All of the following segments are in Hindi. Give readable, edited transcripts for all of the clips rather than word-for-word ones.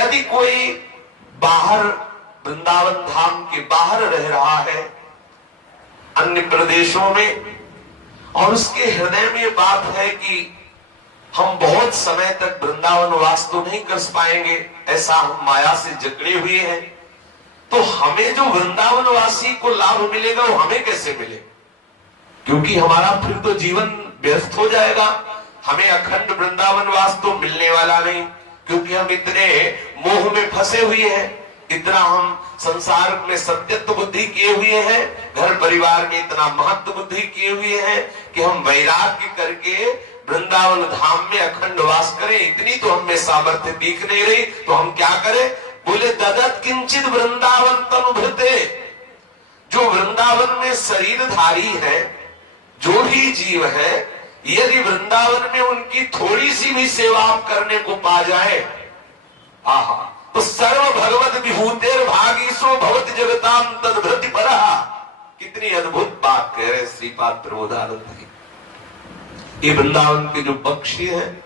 यदि कोई बाहर वृंदावन धाम के बाहर रह रहा है अन्य प्रदेशों में, और उसके हृदय में ये बात है कि हम बहुत समय तक वृंदावन वास तो नहीं कर पाएंगे, ऐसा हम माया से जकड़े हुए हैं, तो हमें जो वृंदावन वासी को लाभ मिलेगा वो हमें कैसे मिले? क्योंकि हमारा फिर तो जीवन व्यस्त हो जाएगा, हमें अखंड वृंदावन वास तो मिलने वाला नहीं, क्योंकि हम इतने मोह में फंसे हुए हैं, इतना हम संसार में सत्यत्व बुद्धि किए हुए हैं, घर परिवार में इतना महत्व बुद्धि किए हुए हैं कि हम वैराग्य करके वृंदावन धाम में अखंड वास करें, इतनी तो हमें सामर्थ्य दिख नहीं रही। तो हम क्या करें? बोले ददत किंचित वृंदावन तनुभृते, जो वृंदावन में शरीरधारी है, जो भी जीव है, यदि वृंदावन में उनकी थोड़ी सी भी सेवा आप करने को पा जाए, आहा, तो सर्व भगवत विभूतेर भागीसो भवति जगताम तद्भृति परहा। कितनी अद्भुत बात कह रहे श्रीपाद प्रबोधानंद जी। ये वृंदावन के जो पक्षी हैं,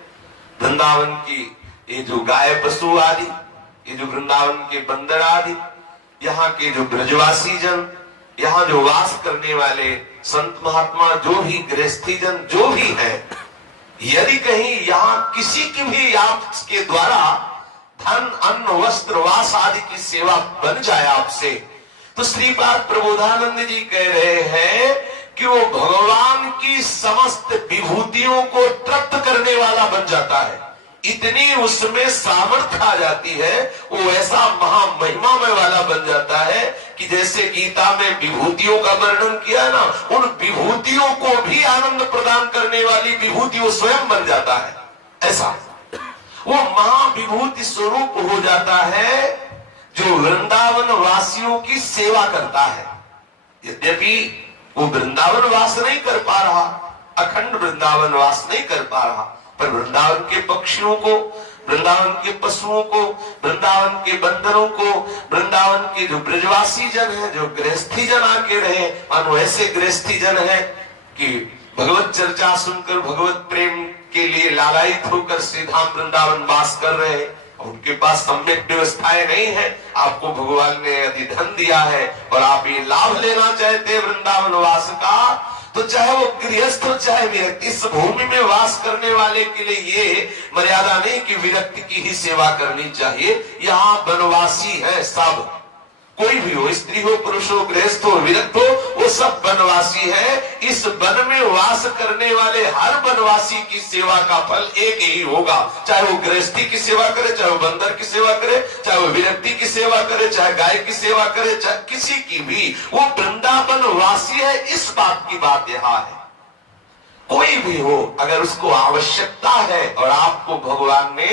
वृंदावन की ये जो गाय पशु आदि, ये जो वृंदावन के बंदर आदि, यहाँ के जो ब्रजवासी जन, यहाँ जो वास करने वाले संत महात्मा, जो भी गृहस्थी जन जो भी है, यदि कहीं यहाँ किसी की भी आपके द्वारा धन अन्न वस्त्र वास आदि की सेवा बन जाए आपसे, तो श्रीपाद प्रबोधानंद जी कह रहे हैं कि वो भगवान की समस्त विभूतियों को तृप्त करने वाला बन जाता है। इतनी उसमें सामर्थ्य आ जाती है, वो ऐसा महामहिमामय वाला बन जाता है कि जैसे गीता में विभूतियों का वर्णन किया ना, उन विभूतियों को भी आनंद प्रदान करने वाली विभूति वो स्वयं बन जाता है। ऐसा वो महाविभूति स्वरूप हो जाता है जो वृंदावन वासियों की सेवा करता है। यद्यपि वो वृंदावन वास नहीं कर पा रहा, अखंड वृंदावन वास नहीं कर पा रहा, पर वृंदावन के पक्षियों को, वृंदावन के पशुओं को, वृंदावन के बंदरों को, वृंदावन के जो ब्रजवासी जन है, जो गृहस्थी जन आके रहे, मानो ऐसे गृहस्थी जन है कि भगवत चर्चा सुनकर भगवत प्रेम के लिए लालायित होकर श्री धाम वृंदावन वास कर रहे हैं, और उनके पास सम्यक व्यवस्थाएं नहीं है। आपको भगवान ने यदि धन दिया है और आप ये लाभ लेना चाहते हैं वृंदावन वास का, तो चाहे वो गृहस्थ हो चाहे विरक्त, इस भूमि में वास करने वाले के लिए ये मर्यादा नहीं कि विरक्त की ही सेवा करनी चाहिए। यहाँ वनवासी है सब, कोई भी हो, स्त्री हो, पुरुष हो, गृहस्थ हो, विरक्त हो, वो सब वनवासी है। इस वन में वास करने वाले हर वनवासी की सेवा का फल एक ही होगा, चाहे वो गृहस्थी की सेवा करे, चाहे वो बंदर की सेवा करे, चाहे वो विरक्ति की सेवा करे, चाहे गाय की सेवा करे, चाहे किसी की भी, वो वृंदावन वासी है। इस बात की बात यहाँ है, कोई भी हो, अगर उसको आवश्यकता है और आपको भगवान ने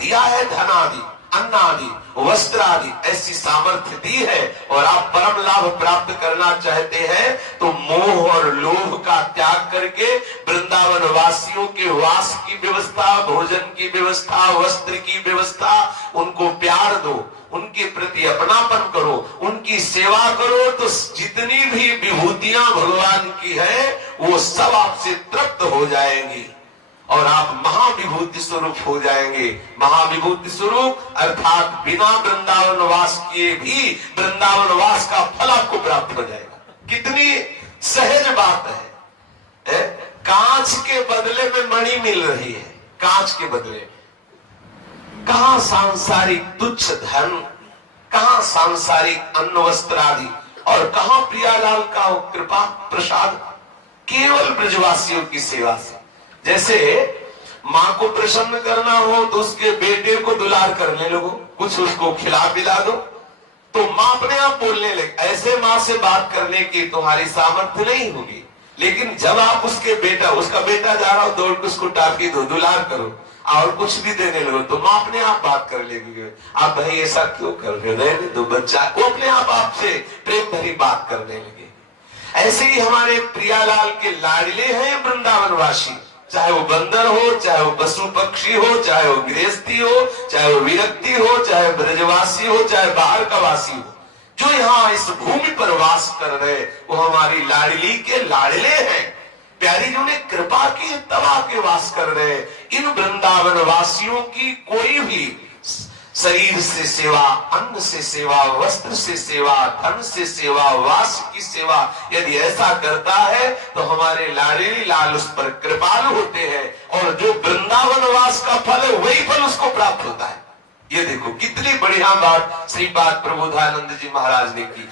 दिया है धन आदि, अन्न आदि, वस्त्र आदि, ऐसी सामर्थ्य दी है और आप परम लाभ प्राप्त करना चाहते हैं, तो मोह और लोभ का त्याग करके वृंदावन वासियों के वास की व्यवस्था, भोजन की व्यवस्था, वस्त्र की व्यवस्था, उनको प्यार दो, उनके प्रति अपनापन करो, उनकी सेवा करो, तो जितनी भी विभूतियां भगवान की है वो सब आपसे तृप्त हो जाएंगी और आप महाविभूति स्वरूप हो जाएंगे। महाविभूति स्वरूप अर्थात बिना वृंदावन वास किए भी वृंदावन वास का फल आपको प्राप्त हो जाएगा। कितनी सहज बात है। कांच के बदले में मणि मिल रही है, कांच के बदले। कहां सांसारिक तुच्छ धन, कहां सांसारिक अन्न वस्त्र आदि, और कहां प्रियालाल का कृपा प्रसाद, केवल ब्रजवासियों की सेवा से। जैसे माँ को प्रसन्न करना हो तो उसके बेटे को दुलार करने लगो, कुछ उसको खिला पिला दो, तो माँ अपने आप बोलने लगे। ऐसे माँ से बात करने की तुम्हारी सामर्थ्य नहीं होगी, लेकिन जब आप उसका बेटा जा रहा हो, दौड़ के उसको टापी दो, दुलार करो और कुछ भी देने लगो, तो माँ अपने आप बात कर लेगी। आप भाई ऐसा क्यों कर रहे हो, रहने दो बच्चा, वो अपने आप आपसे प्रेम भरी बात करने लगे। ऐसे ही हमारे प्रियालाल के लाडले हैं वृंदावनवासी, चाहे वो बंदर हो, चाहे वो पशु पक्षी हो, चाहे वो गृहस्थी हो, चाहे वो विरक्ति हो, चाहे ब्रजवासी हो, चाहे बाहर का वासी हो, जो यहाँ इस भूमि पर वास कर रहे, वो हमारी लाडली के लाडले हैं। प्यारी जी ने कृपा की तब आके वास कर रहे। इन वृंदावन वासियों की कोई भी शरीर से सेवा, अन्न से सेवा, वस्त्र से सेवा, धन से सेवा, वास की सेवा यदि ऐसा करता है तो हमारे लाड़ेली लाल उस पर कृपालु होते हैं और जो वृंदावन वास का फल है वही फल उसको प्राप्त होता है। ये देखो कितनी बढ़िया बात श्रीपाद प्रबोधानंद जी महाराज ने की।